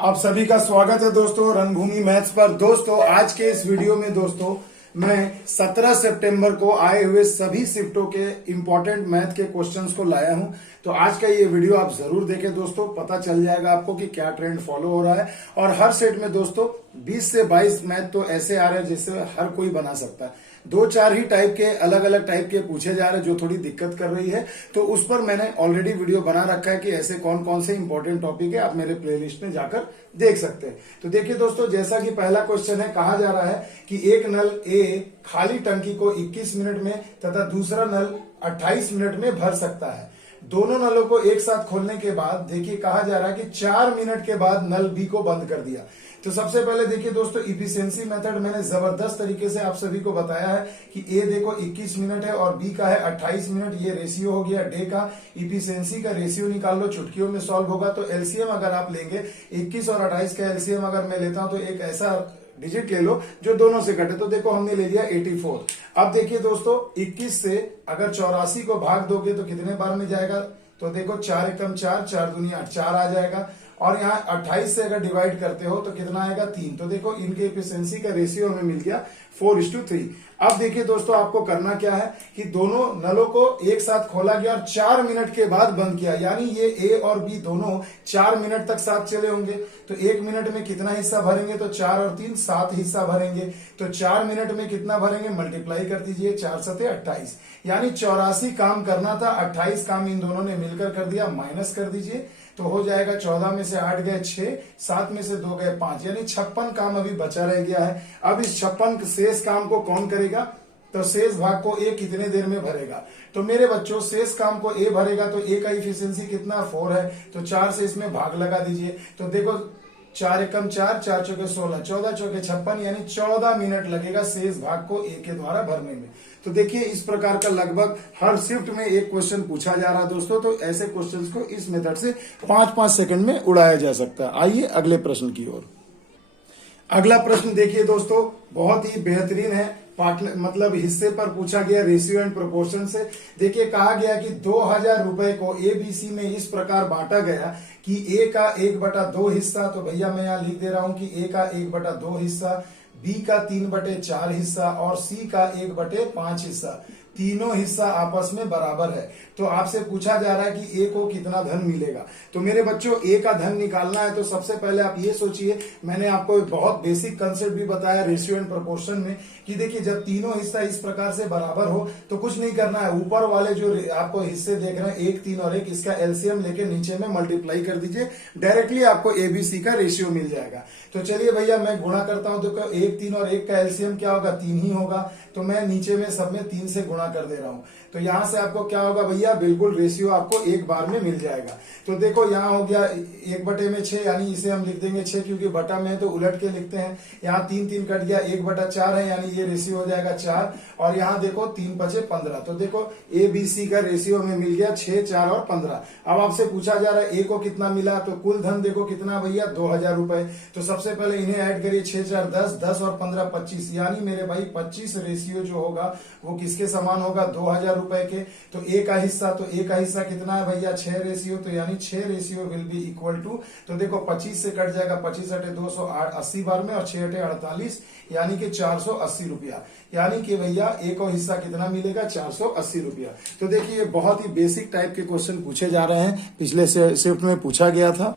आप सभी का स्वागत है दोस्तों रणभूमि मैथ्स पर। दोस्तों आज के इस वीडियो में दोस्तों मैं 17 सितंबर को आए हुए सभी शिफ्टों के इंपॉर्टेंट मैथ के क्वेश्चंस को लाया हूं। तो आज का ये वीडियो आप जरूर देखें दोस्तों, पता चल जाएगा आपको कि क्या ट्रेंड फॉलो हो रहा है। और हर सेट में दोस्तों 20 से 22 मैथ तो ऐसे आ रहे हैं जिससे हर कोई बना सकता है। 2-4 ही टाइप के अलग अलग टाइप के पूछे जा रहे हैं जो थोड़ी दिक्कत कर रही है। तो उस पर मैंने ऑलरेडी वीडियो बना रखा है कि ऐसे कौन कौन से इंपॉर्टेंट टॉपिक है, आप मेरे प्लेलिस्ट में जाकर देख सकते हैं। तो देखिए दोस्तों, जैसा कि पहला क्वेश्चन है, कहा जा रहा है कि एक नल ए खाली टंकी को 21 मिनट में तथा दूसरा नल 28 मिनट में भर सकता है। दोनों नलों को एक साथ खोलने के बाद देखिए कहा जा रहा है कि 4 मिनट के बाद नल बी को बंद कर दिया। तो सबसे पहले देखिए दोस्तों, इफिशियंसी मेथड मैंने जबरदस्त तरीके से आप सभी को बताया है कि ए देखो 21 मिनट है और बी का है 28 मिनट। ये रेशियो हो गया डे का। इफिशियंसी का रेशियो निकाल लो, चुटकियों में सॉल्व होगा। तो एलसीएम अगर आप लेंगे 21 और 28 का एलसीएम अगर मैं लेता हूं तो एक ऐसा डिजिट ले लो जो दोनों से कटे। तो देखो हमने ले लिया 84। अब देखिए दोस्तों, 21 से अगर 84 को भाग दोगे तो कितने बार में जाएगा? तो देखो 4 एकम 4, 4 दूनी 8, 4 आ जाएगा। और यहाँ 28 से अगर डिवाइड करते हो तो कितना आएगा? 3। तो देखो इनके एफिशिएंसी का रेशियो हमें मिल गया 4:3। अब देखिए दोस्तों, आपको करना क्या है कि दोनों नलों को एक साथ खोला गया और 4 मिनट के बाद बंद किया। यानी ये ए और बी दोनों 4 मिनट तक साथ चले होंगे। तो 1 मिनट में कितना हिस्सा भरेंगे? तो 4 और 3 7 हिस्सा भरेंगे। तो 4 मिनट में कितना भरेंगे? मल्टीप्लाई कर दीजिए, 4 7 28। यानी 84 काम करना था, 28 काम इन दोनों ने मिलकर कर दिया। माइनस कर दीजिए तो हो जाएगा 14 में से 8 गए 6, 7 में से 2 गए 5, यानी 56 काम अभी बचा रह गया है। अब इस 56 शेष काम को कौन करेगा? तो शेष भाग को ए कितने देर में भरेगा? तो मेरे बच्चों, शेष काम को ए भरेगा तो ए का इफिशियंसी कितना? 4 है। तो 4 से इसमें भाग लगा दीजिए। तो देखो 4 एकम 4, 4 चौके 16, 14 चौके 56, यानी 14 मिनट लगेगा शेष भाग को ए के द्वारा भरने में। तो देखिए इस प्रकार का लगभग हर शिफ्ट में एक क्वेश्चन पूछा जा रहा है दोस्तों। तो ऐसे क्वेश्चंस को इस मेथड से 5-5 सेकंड में उड़ाया जा सकता है। आइए अगले प्रश्न की ओर। अगला प्रश्न देखिए दोस्तों, बहुत ही बेहतरीन है। मतलब हिस्से पर पूछा गया रेशियो एंड प्रोपोर्शन से। देखिए कहा गया कि 2000 रुपए को एबीसी में इस प्रकार बांटा गया कि ए का 1/2 हिस्सा, तो भैया मैं यहां लिख दे रहा हूं कि ए का 1/2 हिस्सा, बी का 3/4 हिस्सा और सी का 1/5 हिस्सा, तीनों हिस्सा आपस में बराबर है। तो आपसे पूछा जा रहा है कि ए को कितना धन मिलेगा। तो मेरे बच्चों, ए का धन निकालना है तो सबसे पहले आप ये सोचिए, मैंने आपको एक बहुत बेसिक कंसेप्ट भी बताया रेशियो एंड प्रोपोर्शन में कि देखिए जब तीनों हिस्सा इस प्रकार से बराबर हो तो कुछ नहीं करना है। ऊपर वाले जो आपको हिस्से देख रहे हैं 1, 3 और 1, इसका एलसीएम लेके नीचे में मल्टीप्लाई कर दीजिए, डायरेक्टली आपको एबीसी का रेशियो मिल जाएगा। तो चलिए भैया मैं गुणा करता हूं। तो 1, 3 और 1 का एलसीएम क्या होगा? 3 ही होगा। तो मैं नीचे में सब में 3 से गुणा कर दे रहा हूं। तो यहां से आपको क्या होगा भैया? बिल्कुल रेशियो आपको एक बार में मिल जाएगा। तो देखो यहाँ हो गया 1/6, यानी इसे हम लिख देंगे 6 क्योंकि बटा में है तो उलट के लिखते हैं। यहाँ 3 3 कट गया, 1/4 है, यानी ये रेशियो हो जाएगा 4। और यहाँ देखो 3 5 15। तो देखो ए बी सी का रेशियो हमें मिल गया 6, 4 और 15। अब आपसे पूछा जा रहा है ए को कितना मिला। तो कुल धन देखो कितना भैया? 2000 रुपए। तो सबसे पहले इन्हें ऐड करिए, 6 4 10, 10 और 15 25, यानी मेरे भाई 25 रेशियो जो होगा वो किसके समान होगा? 2000 रुपए के। तो ए का हिस्सा, तो ए का हिस्सा कितना है भैया? 6 रेशियो। तो यानी 6 ratio will be equal to, तो देखो 25 से कट जाएगा, 25 × 280 बार में और 6 × 48, यानी कि 480 रुपया। यानी कि भैया ए को हिस्सा कितना मिलेगा? 480 रुपया। तो देखिए ये बहुत ही बेसिक टाइप के क्वेश्चन पूछे जा रहे हैं, पिछले शिफ्ट में पूछा गया था।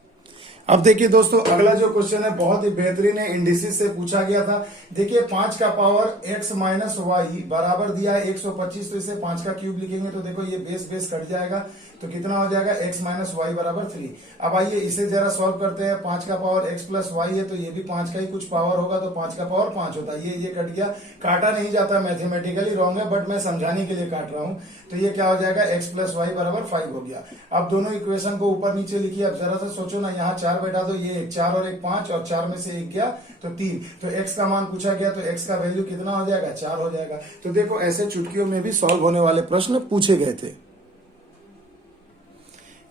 अब देखिए दोस्तों, अगला जो क्वेश्चन है बहुत ही बेहतरीन है, इंडिसेस से पूछा गया था। देखिए 5 का पावर x माइनस वाई बराबर दिया है 125। तो इसे 5 का क्यूब लिखेंगे तो देखो ये बेस कट जाएगा। तो कितना हो जाएगा? x माइनस वाई बराबर 3। अब आइए इसे जरा सॉल्व करते हैं। 5 का पावर x प्लस वाई है तो ये भी 5 का ही कुछ पावर होगा, तो 5 का पावर 5 होता है। ये कट गया, काटा नहीं जाता, मैथमेटिकली रॉन्ग है, बट मैं समझाने के लिए काट रहा हूं। तो ये क्या हो जाएगा? x प्लस वाई बराबर 5 हो गया। अब दोनों इक्वेशन को ऊपर नीचे लिखिए। अब जरा सा सोचो ना, यहाँ 4 बैठा दो, ये 4 और 1 5, और 4 में से 1 गया तो 3। तो x का मान पूछा गया तो x का वैल्यू कितना हो जाएगा? 4 हो जाएगा। तो देखो ऐसे चुटकियों में भी सॉल्व होने वाले प्रश्न पूछे गए थे।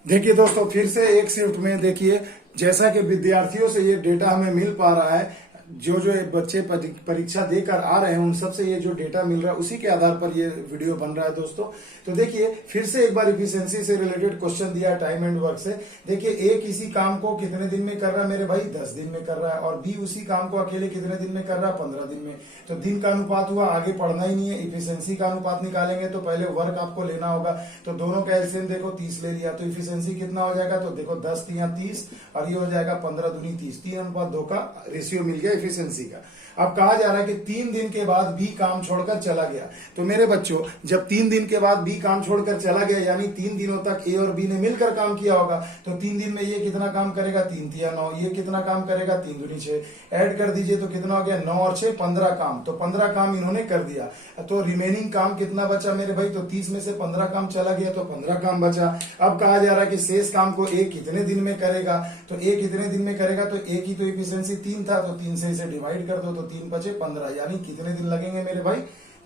देखिए दोस्तों, फिर से एक शिफ्ट में देखिए, जैसा कि विद्यार्थियों से ये डेटा हमें मिल पा रहा है, जो जो बच्चे परीक्षा देकर आ रहे हैं उन सबसे ये जो डेटा मिल रहा है उसी के आधार पर ये वीडियो बन रहा है दोस्तों। तो देखिए फिर से एक बार इफिशिएंसी से रिलेटेड क्वेश्चन दिया है टाइम एंड वर्क से। देखिए ए किसी काम को कितने दिन में कर रहा है मेरे भाई, 10 दिन में कर रहा है, और बी उसी काम को अकेले कितने दिन में कर रहा है, 15 दिन में। तो दिन का अनुपात हुआ, आगे पढ़ना ही नहीं है। इफिशिएंसी का अनुपात निकालेंगे तो पहले वर्क आपको लेना होगा। तो दोनों का एलसीएम देखो 30 ले लिया, तो इफिशिएंसी कितना हो जाएगा, तो देखो 10 तिया 30 और ये हो जाएगा 15 दूनी 30, 3:2 का रेशियो मिल गया इफिशिएंसी का। अब कहा जा रहा है कि 3 दिन के बाद बी काम छोड़कर चला गया। तो मेरे बच्चों जब 3 दिन के बाद बी काम छोड़कर चला गया यानी 3 दिनों तक ए और बी ने मिलकर काम किया होगा, तो 3 दिन में ये कितना काम करेगा, 3 तिया 9, ये कितना काम करेगा, 3 दूनी 6, ऐड कर दीजिए तो कितना हो गया, 9 और 6 15 काम। तो 15 काम इन्होंने कर दिया, तो रिमेनिंग काम कितना बचा मेरे भाई, तो 30 में से 15 काम चला गया तो 15 काम बचा। अब कहा जा रहा है कि शेष काम को ए कितने दिन में करेगा, तो ए कितने दिन में करेगा, तो ए की तो इफिशिएंसी 3 था, तो 3 से इसे डिवाइड कर दो तो 3 बचे 15, यानी कितने दिन लगेंगे मेरे भाई,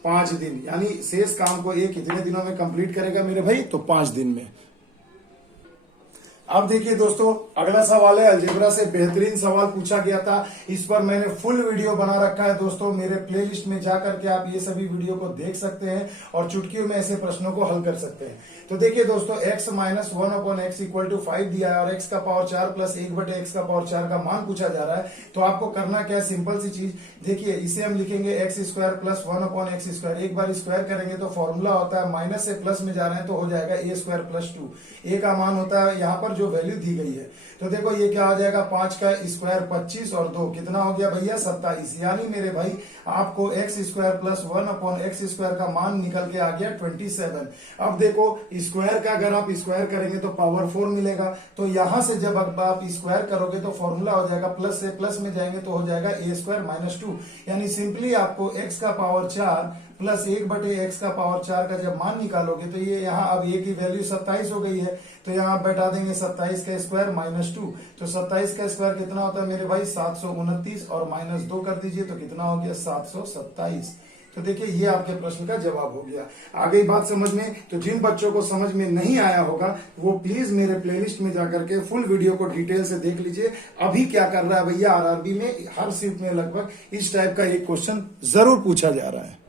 5 दिन। यानी शेष काम को ए कितने दिनों में कंप्लीट करेगा मेरे भाई, तो 5 दिन में। अब देखिए दोस्तों अगला सवाल है अलजेब्रा से, बेहतरीन सवाल पूछा गया था। इस पर मैंने फुल वीडियो बना रखा है दोस्तों, मेरे प्लेलिस्ट में जाकर के आप ये सभी वीडियो को देख सकते हैं और चुटकियों में ऐसे प्रश्नों को हल कर सकते हैं। तो देखिए दोस्तों x minus 1/x equal to 5 दिया है और x का पावर 4 प्लस 1/x का पावर 4 का मान पूछा जा रहा है। तो आपको करना क्या है, सिंपल सी चीज, देखिए इसे हम लिखेंगे x square plus 1/x square. एक बार स्क्वायर करेंगे तो फॉर्मूला होता है माइनस से प्लस में जा रहे हैं तो हो जाएगा a स्क्वायर प्लस 2। a का मान होता है यहाँ पर जो वैल्यू दी गई है। तो देखो ये क्या हो जाएगा, 5 का स्क्वायर 25 और 2 कितना हो गया भैया 27। यानी मेरे भाई आपको x square plus 1/x square का मान निकल के आ गया 27। अब देखो स्क्वायर का अगर आप स्क्वायर करेंगे तो पावर 4 मिलेगा। तो यहां से जब आप स्क्वायर करोगे तो फॉर्मूला हो जाएगा प्लस से प्लस में जाएंगे तो हो जाएगा a स्क्वायर माइनस 2। यानी सिंपली आपको x का पावर 4 प्लस 1/x का पावर 4 का जब मान निकालोगे तो ये यहाँ अब a की वैल्यू 27 हो गई है, तो यहाँ बैठा देंगे 27 का स्क्वायर माइनस 2। तो 27 का स्क्वायर कितना होता है मेरे भाई 729 और माइनस 2 कर दीजिए तो कितना हो गया 727। तो देखिए ये आपके प्रश्न का जवाब हो गया। आ गई बात समझ में। तो जिन बच्चों को समझ में नहीं आया होगा वो प्लीज मेरे प्लेलिस्ट में जाकर के फुल वीडियो को डिटेल से देख लीजिए। अभी क्या कर रहा है भैया, आरआरबी में हर शिफ्ट में लगभग इस टाइप का एक क्वेश्चन जरूर पूछा जा रहा है।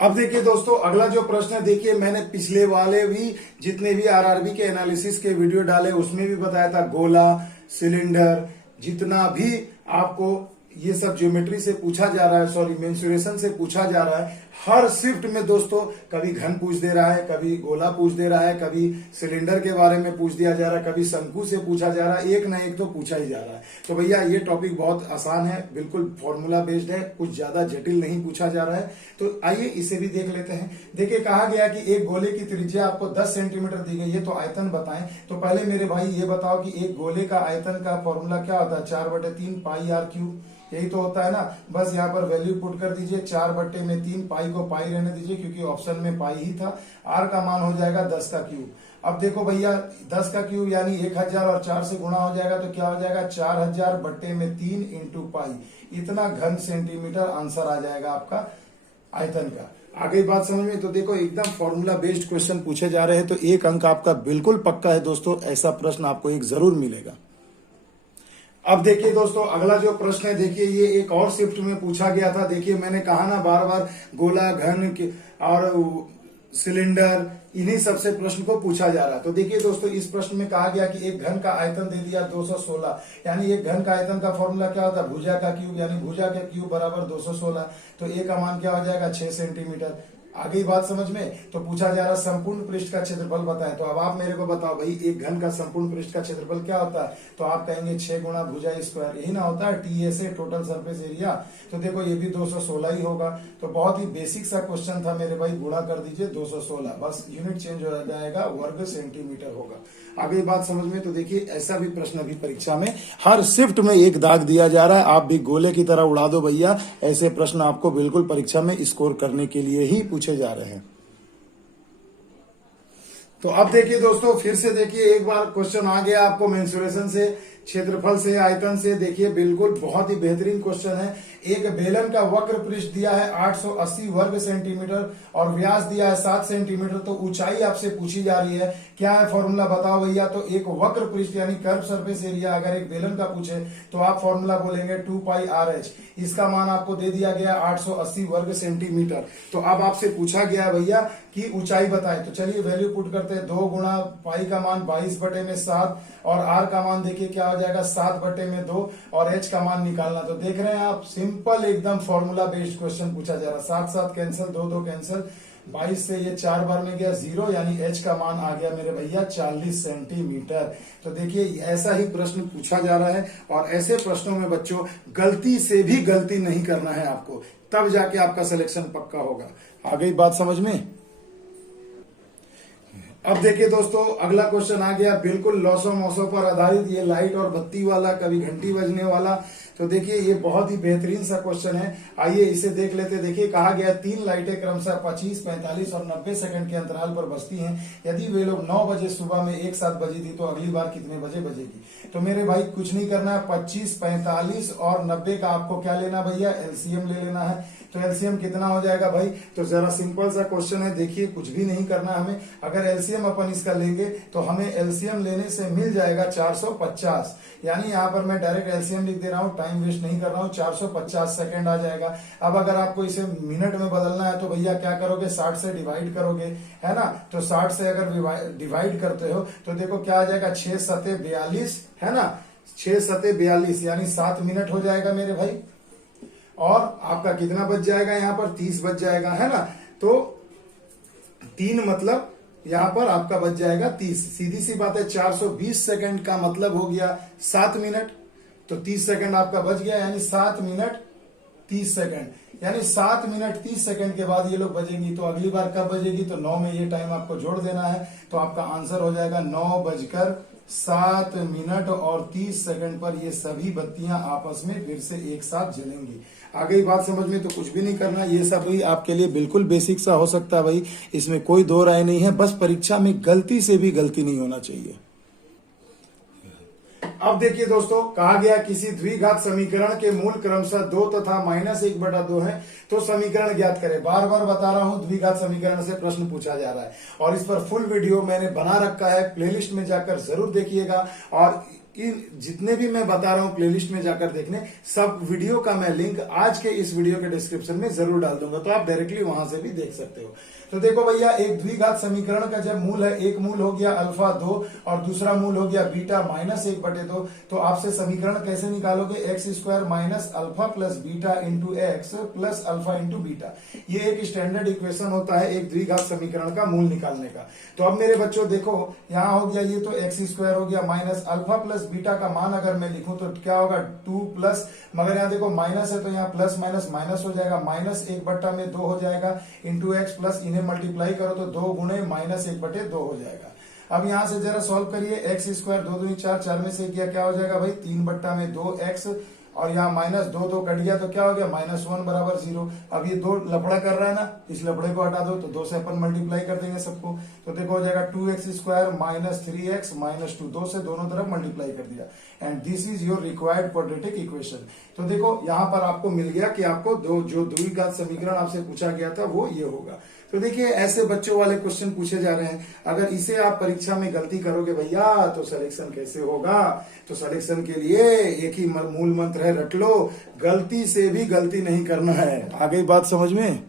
अब देखिए दोस्तों अगला जो प्रश्न है, देखिए मैंने पिछले वाले भी जितने भी आरआरबी के एनालिसिस के वीडियो डाले उसमें भी बताया था, गोला सिलेंडर जितना भी आपको ये सब ज्योमेट्री से पूछा जा रहा है, सॉरी मेंसुरेशन से पूछा जा रहा है। हर शिफ्ट में दोस्तों कभी घन पूछ दे रहा है, कभी गोला पूछ दे रहा है, कभी सिलेंडर के बारे में पूछ दिया जा रहा है, कभी शंकु से पूछा जा रहा है, एक ना एक तो पूछा ही जा रहा है। तो भैया ये टॉपिक बहुत आसान है, बिल्कुल फॉर्मूला बेस्ड है, कुछ ज्यादा जटिल नहीं पूछा जा रहा है। तो आइए इसे भी देख लेते हैं। देखिए कहा गया कि एक गोले की त्रिज्या आपको 10 सेंटीमीटर दी गई है, तो आयतन बताएं। तो पहले मेरे भाई ये बताओ कि एक गोले का आयतन का फॉर्मूला क्या होता है, 4/3 पाई आर क्यूब, यही तो होता है ना। बस यहाँ पर वैल्यू पुट कर दीजिए, 4/3 पाई को पाई रहने दीजिए क्योंकि ऑप्शन में पाई ही था। आर का मान हो जाएगा 10 का क्यूब। अब देखो भैया 10 का क्यूब यानी 1000 और 4 से गुणा हो जाएगा तो क्या हो जाएगा 4000/3 इंटू पाई, इतना घन सेंटीमीटर आंसर आ जाएगा आपका आयतन का। आगे बात समझ में। तो देखो एकदम फॉर्मूला बेस्ड क्वेश्चन पूछे जा रहे हैं, तो 1 अंक आपका बिल्कुल पक्का है दोस्तों, ऐसा प्रश्न आपको एक जरूर मिलेगा। अब देखिए दोस्तों अगला जो प्रश्न है, देखिए ये एक और शिफ्ट में पूछा गया था। देखिए मैंने कहा ना बार बार गोला घन और सिलेंडर इन्हीं सबसे प्रश्न को पूछा जा रहा है। तो देखिए दोस्तों इस प्रश्न में कहा गया कि एक घन का आयतन दे दिया 216, यानी एक घन का आयतन का फॉर्मूला क्या होता है, भुजा का क्यूब, यानी भुजा का क्यूब बराबर 216। तो ए का मान क्या हो जाएगा 6 सेंटीमीटर। आगे बात समझ में। तो पूछा जा रहा संपूर्ण पृष्ठ का क्षेत्रफल बताएं। तो अब आप मेरे को बताओ भाई एक घन का संपूर्ण पृष्ठ का क्षेत्रफल क्या होता है, तो आप कहेंगे 6 गुणा भुजा स्क्वायर, यही ना होता है टीएसए टोटल सरफेस एरिया। तो देखो ये भी 216 ही होगा। तो बहुत ही बेसिक सा क्वेश्चन था मेरे भाई, गुणा कर दीजिए 216, बस यूनिट चेंज हो जाएगा, वर्ग सेंटीमीटर होगा। आगे बात समझ में। तो देखिए ऐसा भी प्रश्न अभी परीक्षा में हर शिफ्ट में एक दाग दिया जा रहा है, आप भी गोले की तरह उड़ा दो भैया, ऐसे प्रश्न आपको बिल्कुल परीक्षा में स्कोर करने के लिए ही पूछे जा रहे हैं। तो अब देखिए दोस्तों फिर से देखिए एक बार क्वेश्चन आ गया आपको मेंसुरेशन से, क्षेत्रफल से, आयतन से। देखिए बिल्कुल बहुत ही बेहतरीन क्वेश्चन है। एक बेलन का वक्र पृष्ठ दिया है 880 वर्ग सेंटीमीटर और व्यास दिया है 7 सेंटीमीटर। तो ऊंचाई आपसे पूछी जा रही है क्या है फॉर्मूला बताओ भैया। तो एक वक्र पृष्ठ यानी कर्व सरफेस एरिया अगर एक बेलन का पूछे तो आप फॉर्मूला बोलेंगे 2πRH। इसका मान आपको दे दिया गया 880 वर्ग सेंटीमीटर। तो अब आपसे पूछा गया भैया कि ऊंचाई बताए, तो चलिए वैल्यू पुट करते हैं। 2 गुणा पाई का मान 22/7 और आर का मान देखिए क्या हो जाएगा 7/2 और एच का मान निकालना। तो देख रहे हैं आप, सिंपल एकदम फॉर्मूला बेस्ड क्वेश्चन पूछा जा रहा है। 7 7 कैंसिल, 2 2 कैंसिल, 22 से ये 4 बार में गया 0, यानी एच का मान आ गया मेरे भैया 40 सेंटीमीटर। तो देखिए ऐसा ही प्रश्न पूछा जा रहा है और ऐसे प्रश्नों में बच्चों गलती से भी गलती नहीं करना है आपको, तब जाके आपका सिलेक्शन पक्का होगा। आ गई बात समझ में। अब देखिए दोस्तों अगला क्वेश्चन आ गया बिल्कुल लॉसो मौसों पर आधारित, ये लाइट और बत्ती वाला, कभी घंटी बजने वाला। तो देखिए ये बहुत ही बेहतरीन सा क्वेश्चन है, आइए इसे देख लेते। देखिए कहा गया 3 लाइटें क्रमशः 25, 45 और 90 सेकंड के अंतराल पर बजती हैं। यदि वे लोग 9 बजे सुबह में एक साथ बजी थी तो अगली बार कितने बजे बजेगी। तो मेरे भाई कुछ नहीं करना है, 25, 45 और 90 का आपको क्या लेना भैया, एलसीएम ले लेना है। तो एलसीएम कितना हो जाएगा भाई, तो जरा सिंपल सा क्वेश्चन है। देखिए कुछ भी नहीं करना हमें, अगर एलसीएम अपन इसका लेंगे तो हमें एलसीएम लेने से मिल जाएगा 450, यानी यहाँ पर मैं डायरेक्ट एलसीएम लिख दे रहा हूँ, टाइम वेस्ट नहीं कर रहा हूँ। 450 सेकंड आ जाएगा। अब अगर आपको इसे मिनट में बदलना है तो भैया क्या करोगे, 60 से डिवाइड करोगे, है ना। तो 60 से अगर डिवाइड करते हो तो देखो क्या आ जाएगा, 6 सते 42, है ना, 6 सते 42 यानी 7 मिनट हो जाएगा मेरे भाई। और आपका कितना बच जाएगा, यहाँ पर 30 बच जाएगा, है ना। तो 3 मतलब यहां पर आपका बच जाएगा 30। सीधी सी बात है, 420 सेकंड का मतलब हो गया 7 मिनट। तो 30 सेकंड आपका बच गया, यानी 7 मिनट 30 सेकंड, यानी 7 मिनट 30 सेकंड के बाद ये लोग बजेंगी। तो अगली बार कब बजेगी, तो 9 में ये टाइम आपको जोड़ देना है। तो आपका आंसर हो जाएगा 9:07 और 30 सेकंड पर ये सभी बत्तियां आपस में फिर से एक साथ जलेंगी। आ गई बात समझ में। तो कुछ भी नहीं करना, ये सब भी आपके लिए बिल्कुल बेसिक सा हो सकता है भाई, इसमें कोई दो राय नहीं है। बस परीक्षा में गलती से भी गलती नहीं होना चाहिए। अब देखिए दोस्तों, कहा गया किसी द्विघात समीकरण के मूल क्रमशः 2 तथा -1/2 है, तो समीकरण ज्ञात करें। बार बार बता रहा हूं, द्विघात समीकरण से प्रश्न पूछा जा रहा है और इस पर फुल वीडियो मैंने बना रखा है, प्लेलिस्ट में जाकर जरूर देखिएगा। और इन जितने भी मैं बता रहा हूं प्लेलिस्ट में जाकर देखने, सब वीडियो का मैं लिंक आज के इस वीडियो के डिस्क्रिप्शन में जरूर डाल दूंगा, तो आप डायरेक्टली वहां से भी देख सकते हो। तो देखो भैया, एक द्विघात समीकरण का जब मूल है, एक मूल हो गया अल्फा 2 और दूसरा मूल हो गया बीटा -1/2, तो आपसे समीकरण कैसे निकालोगे, x² minus alpha plus beta into x plus alpha into beta. ये एक स्टैंडर्ड इक्वेशन होता है एक द्विघात समीकरण का मूल निकालने का। तो अब मेरे बच्चों देखो, यहां हो गया ये तो x² हो गया माइनस अल्फा प्लस बीटा का मान अगर मैं लिखूं तो क्या होगा 2 प्लस, मगर यहाँ देखो माइनस है तो यहाँ प्लस माइनस माइनस हो जाएगा, -1/2 हो जाएगा इंटू एक्स प्लस, इन्हें मल्टीप्लाई करो तो 2 गुणे -1/2 हो जाएगा। अब यहां से जरा सॉल्व करिए, x², 2 दूनी 4, 4 में से किया क्या हो जाएगा भाई 3/2x, और यहाँ -2 कट गया तो क्या हो गया -1 बराबर 0। अब ये 2 लफड़ा कर रहा है ना, इस लफड़े को हटा दो तो 2 से अपन मल्टीप्लाई कर देंगे सबको। तो देखो हो जाएगा 2x² माइनस 3x माइनस 2, 2 से दोनों तरफ मल्टीप्लाई कर दिया, and this is your required quadratic equation. तो देखो यहाँ पर आपको मिल गया कि आपको जो द्विघात समीकरण आपसे पूछा गया था वो ये होगा। तो देखिए ऐसे बच्चों वाले क्वेश्चन पूछे जा रहे हैं, अगर इसे आप परीक्षा में गलती करोगे भैया तो सिलेक्शन कैसे होगा। तो सिलेक्शन के लिए एक ही मूल मंत्र है, रट लो, गलती से भी गलती नहीं करना है। आ गई बात समझ में।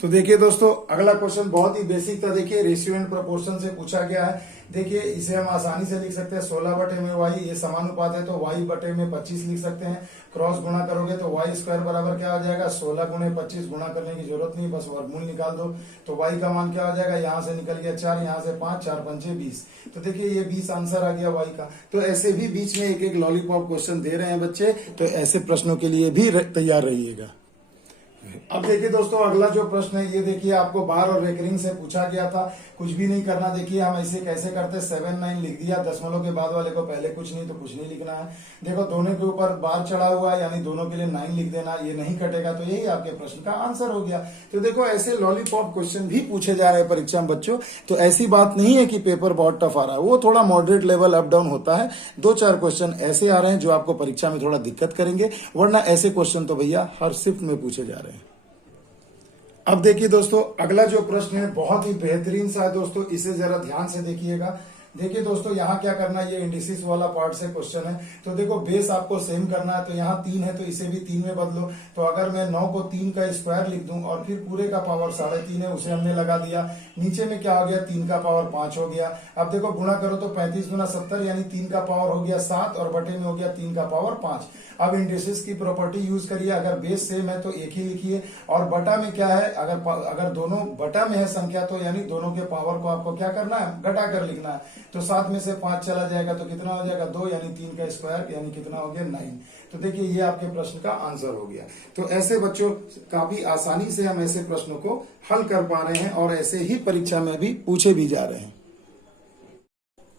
तो देखिए दोस्तों, अगला क्वेश्चन बहुत ही बेसिक था। देखिए रेशियो एंड प्रोपोर्शन से पूछा गया है। देखिए इसे हम आसानी से लिख सकते हैं 16/y, ये समानुपात है तो y/25 लिख सकते हैं। क्रॉस गुणा करोगे तो y² बराबर क्या हो जाएगा 16 गुणे 25, गुणा करने की जरूरत नहीं, बस वर्गमूल निकाल दो। तो y का मान क्या हो जाएगा, यहाँ से निकल गया 4, यहाँ से 5, 4 पंचे 20। तो देखिए ये 20 आंसर आ गया y का। तो ऐसे भी बीच में एक एक लॉलीपॉप क्वेश्चन दे रहे हैं बच्चे, तो ऐसे प्रश्नों के लिए भी तैयार रहिएगा। अब देखिए दोस्तों, अगला जो प्रश्न है ये देखिए, आपको बार और रेकरिंग से पूछा गया था। कुछ भी नहीं करना, देखिए हम ऐसे कैसे करते, 7 9 लिख दिया, दशमलव के बाद वाले को पहले कुछ नहीं तो कुछ नहीं लिखना है। देखो दोनों के ऊपर बार चढ़ा हुआ है, यानी दोनों के लिए 9 लिख देना, ये नहीं कटेगा तो यही आपके प्रश्न का आंसर हो गया। तो देखो ऐसे लॉलीपॉप क्वेश्चन भी पूछे जा रहे हैं परीक्षा में बच्चों। तो ऐसी बात नहीं है कि पेपर बहुत टफ आ रहा है, वो थोड़ा मॉडरेट लेवल अप डाउन होता है। 2-4 क्वेश्चन ऐसे आ रहे हैं जो आपको परीक्षा में थोड़ा दिक्कत करेंगे, वरना ऐसे क्वेश्चन तो भैया हर शिफ्ट में पूछे जा रहे हैं। अब देखिए दोस्तों, अगला जो प्रश्न है बहुत ही बेहतरीन सा है दोस्तों, इसे जरा ध्यान से देखिएगा। देखिए दोस्तों, यहाँ क्या करना है, ये इंडिसेस वाला पार्ट से क्वेश्चन है। तो देखो बेस आपको सेम करना है, तो यहाँ 3 है तो इसे भी 3 में बदलो। तो अगर मैं 9 को 3 का स्क्वायर लिख दूं और फिर पूरे का पावर 3.5 है उसे हमने लगा दिया, नीचे में क्या हो गया, 3 का पावर 5 हो गया। अब देखो गुणा करो तो 35 गुना 70 यानी 3 का पावर हो गया 7 और बटे में हो गया 3 का पावर 5। अब इंडिसेस की प्रॉपर्टी यूज करिए, अगर बेस सेम है तो एक ही लिखिए, और बटा में क्या है, अगर दोनों बटा में है संख्या तो यानी दोनों के पावर को आपको क्या करना है, घटा कर लिखना है। तो 7 में से 5 चला जाएगा तो कितना हो जाएगा 2, यानी 3 का स्क्वायर यानी कितना हो गया 9। तो देखिए ये आपके प्रश्न का आंसर हो गया। तो ऐसे बच्चों काफी आसानी से हम ऐसे प्रश्नों को हल कर पा रहे हैं और ऐसे ही परीक्षा में भी पूछे भी जा रहे हैं।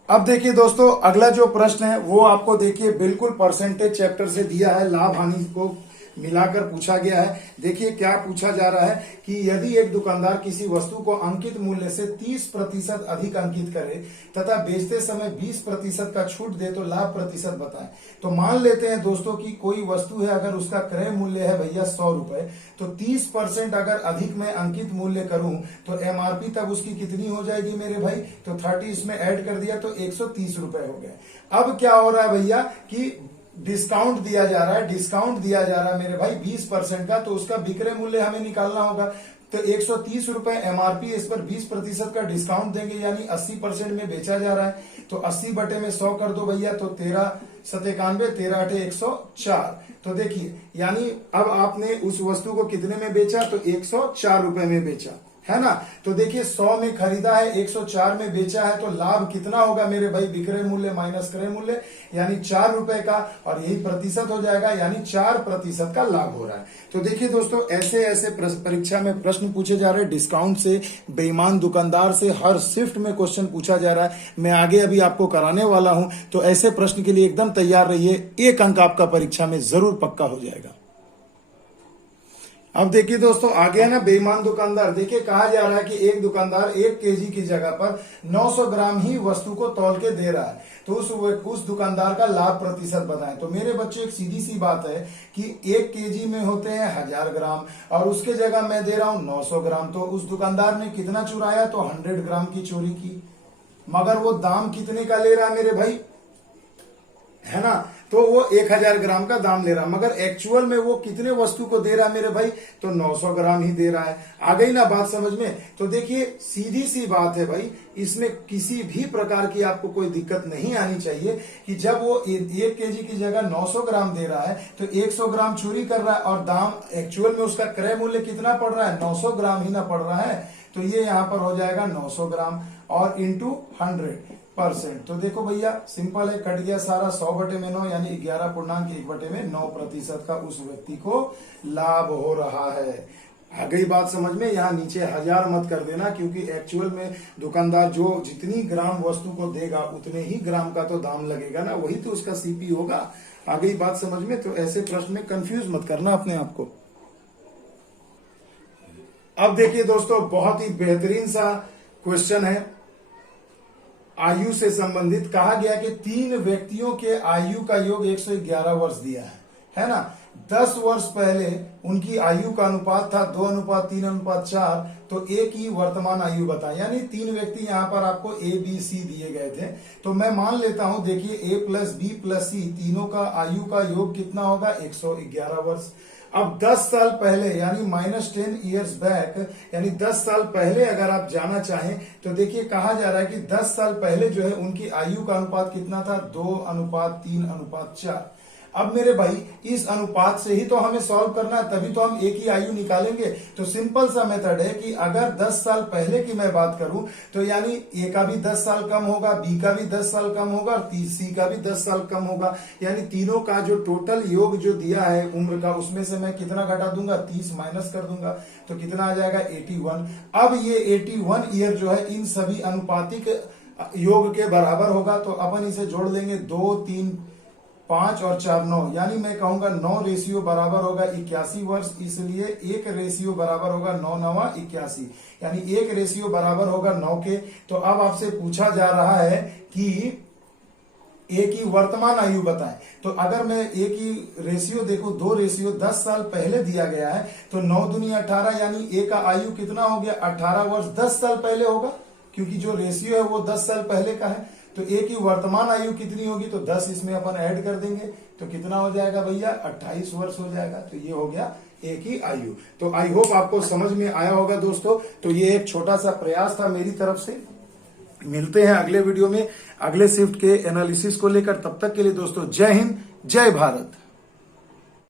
अब देखिए दोस्तों, अगला जो प्रश्न है वो आपको देखिए बिल्कुल परसेंटेज चैप्टर से दिया है, लाभ हानि को मिलाकर पूछा गया है। देखिए क्या पूछा जा रहा है कि यदि एक दुकानदार किसी वस्तु को अंकित मूल्य से 30% अधिक अंकित करे तथा बेचते समय 20% का छूट दे तो लाभ प्रतिशत बताएं। तो मान लेते हैं दोस्तों कि कोई वस्तु है, अगर उसका क्रय मूल्य है भैया 100 रुपए, तो 30% अगर अधिक मैं अंकित मूल्य करूं तो एमआरपी तब उसकी कितनी हो जाएगी मेरे भाई, तो 30 इसमें ऐड कर दिया तो 130 रुपए हो गए। अब क्या हो रहा है भैया कि डिस्काउंट दिया जा रहा है, डिस्काउंट दिया जा रहा है मेरे भाई 20% का, तो उसका विक्रय मूल्य हमें निकालना होगा। तो 130 रुपए एमआरपी, इस पर 20% का डिस्काउंट देंगे यानी 80% में बेचा जा रहा है। तो 80 बटे में 100 कर दो भैया, तो 13 97 13 8 104। तो देखिए यानी अब आपने उस वस्तु को कितने में बेचा, तो 104 रुपए में बेचा, है ना। तो देखिए 100 में खरीदा है, 104 में बेचा है, तो लाभ कितना होगा मेरे भाई, विक्रय मूल्य माइनस क्रय मूल्य यानी 4 रुपए का, और यही प्रतिशत हो जाएगा यानी 4% का लाभ हो रहा है। तो देखिए दोस्तों, ऐसे ऐसे परीक्षा में प्रश्न पूछे जा रहे हैं, डिस्काउंट से, बेईमान दुकानदार से, हर शिफ्ट में क्वेश्चन पूछा जा रहा है। मैं आगे अभी आपको कराने वाला हूं, तो ऐसे प्रश्न के लिए एकदम तैयार रहिए, 1 अंक आपका परीक्षा में जरूर पक्का हो जाएगा। अब देखिए दोस्तों, आगे है ना बेईमान दुकानदार। देखिए कहा जा रहा है कि एक दुकानदार 1 केजी की जगह पर 900 ग्राम ही वस्तु को तौल के दे रहा है, तो उस दुकानदार का लाभ प्रतिशत बताएं। तो मेरे बच्चों एक सीधी सी बात है कि 1 केजी में होते हैं 1000 ग्राम और उसके जगह मैं दे रहा हूं 900 ग्राम, तो उस दुकानदार ने कितना चुराया, तो 100 ग्राम की चोरी की, मगर वो दाम कितने का ले रहा है मेरे भाई, है ना। तो वो 1000 ग्राम का दाम ले रहा, मगर एक्चुअल में वो कितने वस्तु को दे रहा है मेरे भाई, तो 900 ग्राम ही दे रहा है। आ गई ना बात समझ में। तो देखिए सीधी सी बात है भाई, इसमें किसी भी प्रकार की आपको कोई दिक्कत नहीं आनी चाहिए कि जब वो 1 केजी की जगह 900 ग्राम दे रहा है तो 100 ग्राम चोरी कर रहा है, और दाम एक्चुअल में उसका क्रय मूल्य कितना पड़ रहा है, 900 ग्राम ही ना पड़ रहा है। तो ये यहाँ पर हो जाएगा 900 ग्राम और इंटू 100%। तो देखो भैया सिंपल है, कट गया सारा, 100 बटे में 9 यानी 11.1 बटे में 9% का उस व्यक्ति को लाभ हो रहा है। आ गई बात समझ में। यहाँ नीचे 1000 मत कर देना, क्योंकि एक्चुअल में दुकानदार जो जितनी ग्राम वस्तु को देगा उतने ही ग्राम का तो दाम लगेगा ना, वही तो उसका सीपी होगा। आ गई बात समझ में। तो ऐसे प्रश्न में कंफ्यूज मत करना अपने आप को। अब देखिए दोस्तों, बहुत ही बेहतरीन सा क्वेश्चन है, आयु से संबंधित। कहा गया कि 3 व्यक्तियों के आयु का योग 111 वर्ष दिया है ना। 10 वर्ष पहले उनकी आयु का अनुपात था 2:3:4, तो एक ही वर्तमान आयु बताएं। यानी 3 व्यक्ति यहाँ पर आपको ए बी सी दिए गए थे, तो मैं मान लेता हूं, देखिए ए प्लस बी प्लस सी तीनों का आयु का योग कितना होगा, 111 वर्ष। अब 10 साल पहले यानी -10 ईयर्स बैक, यानी 10 साल पहले अगर आप जाना चाहें तो देखिए कहा जा रहा है कि 10 साल पहले जो है उनकी आयु का अनुपात कितना था, 2:3:4। अब मेरे भाई इस अनुपात से ही तो हमें सॉल्व करना है, तभी तो हम एक ही आयु निकालेंगे। तो सिंपल सा मेथड है कि अगर 10 साल पहले की मैं बात करूं तो यानी ए का भी 10 साल कम होगा, बी का भी 10 साल कम होगा और सी का भी 10 साल कम होगा। यानी तीनों का जो टोटल योग जो दिया है उम्र का, उसमें से मैं कितना घटा दूंगा, 30 माइनस कर दूंगा, तो कितना आ जाएगा 81। अब ये 81 ईयर जो है इन सभी अनुपातिक योग के बराबर होगा, तो अपन इसे जोड़ लेंगे, 2 3 5 और 4 9, यानी मैं कहूंगा 9 रेशियो बराबर होगा 81 वर्ष, इसलिए 1 रेशियो बराबर होगा 9 9 81, यानी 1 रेशियो बराबर होगा 9 के। तो अब आपसे पूछा जा रहा है कि ए की वर्तमान आयु बताएं। तो अगर मैं ए की रेशियो देखूं, 2 रेशियो 10 साल पहले दिया गया है, तो 9 दूनी 18, यानी ए का आयु कितना हो गया, 18 वर्ष 10 साल पहले होगा, क्योंकि जो रेशियो है वो 10 साल पहले का है। तो ए की वर्तमान आयु कितनी होगी, तो 10 इसमें अपन ऐड कर देंगे, तो कितना हो जाएगा भैया, 28 वर्ष हो जाएगा। तो ये हो गया ए की आयु। तो आई होप आपको समझ में आया होगा दोस्तों। तो ये एक छोटा सा प्रयास था मेरी तरफ से। मिलते हैं अगले वीडियो में अगले शिफ्ट के एनालिसिस को लेकर। तब तक के लिए दोस्तों जय हिंद, जय भारत।